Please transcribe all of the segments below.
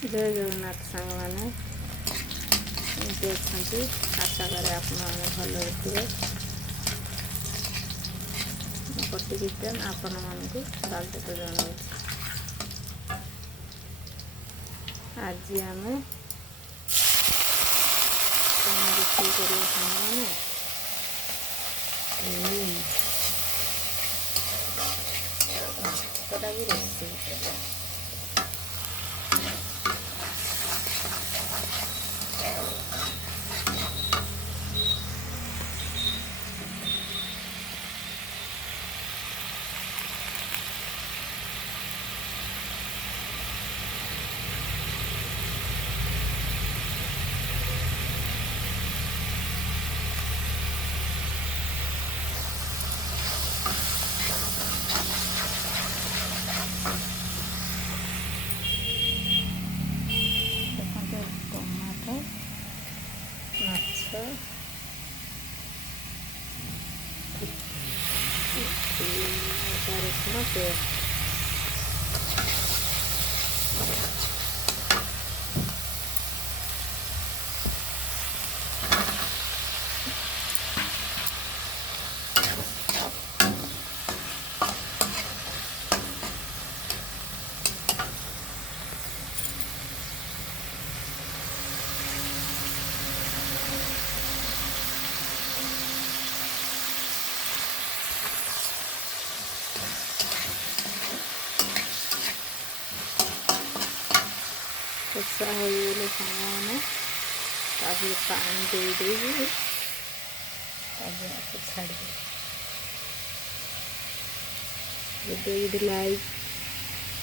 जय जगन्नाथ सांग मैंने देखते आशा करे आपण भल हे पटी किचन आपण मानक स्वागत जनाऊँ। आज आम कौन रोषे कर सांग मैंने भी रोषे टमाटो माछ रसुण पेस्ट कषा हो सामने पानी दे छाड़ दे लाइक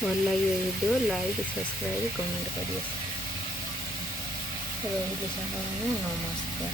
भल लगे वीडियो लाइक सब्सक्राइब कमेंट करिए। रही नमस्कार।